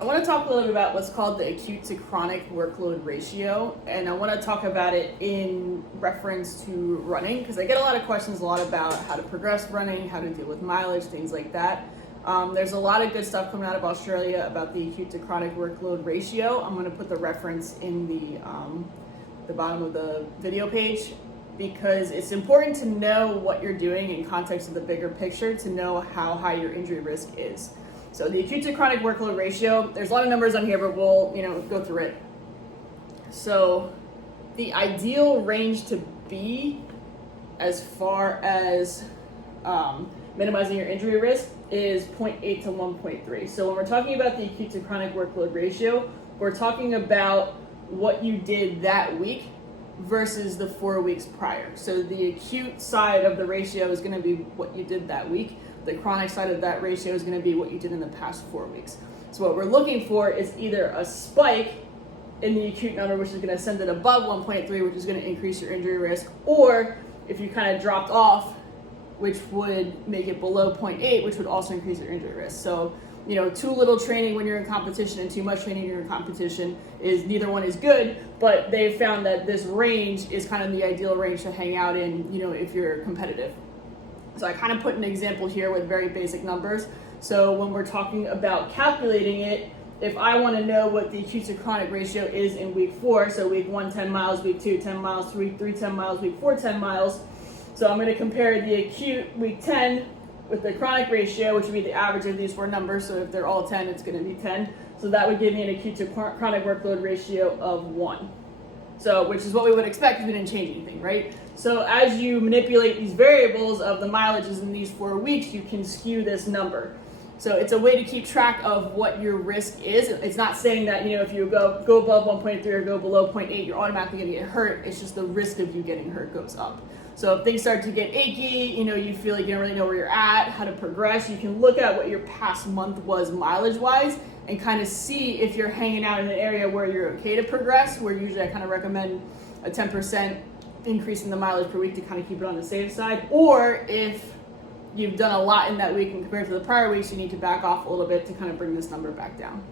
I want to talk a little bit about what's called the acute to chronic workload ratio, and I want to talk about it in reference to running, because I get a lot of questions about how to progress running, how to deal with mileage, things like that. There's a lot of good stuff coming out of Australia about the acute to chronic workload ratio. I'm going to put the reference in the bottom of the video page, because it's important to know what you're doing in context of the bigger picture to know how high your injury risk is. So the acute to chronic workload ratio, there's a lot of numbers on here, but we'll go through it. So the ideal range to be as far as minimizing your injury risk is 0.8 to 1.3. So when we're talking about the acute to chronic workload ratio, we're talking about what you did that week versus the 4 weeks prior. So the acute side of the ratio is going to be what you did that week. The chronic side of that ratio is going to be what you did in the past 4 weeks. So what we're looking for is either a spike in the acute number, which is going to send it above 1.3, which is going to increase your injury risk, or if you kind of dropped off, which would make it below 0.8, which would also increase your injury risk. So, too little training when you're in competition and too much training when you're in competition is neither one is good, but they've found that this range is kind of the ideal range to hang out in, if you're competitive. So I kind of put an example here with very basic numbers. So when we're talking about calculating it, if I want to know what the acute to chronic ratio is in week 4, so week 1, 10 miles, week 2, 10 miles, week 3, 10 miles, week 4, 10 miles. So I'm going to compare the acute week 10 with the chronic ratio, which would be the average of these 4 numbers. So if they're all 10, it's going to be 10. So that would give me an acute to chronic workload ratio of 1. So, which is what we would expect because we didn't change anything, right? So as you manipulate these variables of the mileages in these 4 weeks, you can skew this number. So it's a way to keep track of what your risk is. It's not saying that, if you go above 1.3 or go below 0.8, you're automatically going to get hurt. It's just the risk of you getting hurt goes up. So if things start to get achy, you feel like you don't really know where you're at, how to progress, you can look at what your past month was mileage-wise and kind of see if you're hanging out in an area where you're okay to progress, where usually I kind of recommend a 10% increase in the mileage per week to kind of keep it on the safe side, or if you've done a lot in that week and compared to the prior weeks, you need to back off a little bit to kind of bring this number back down.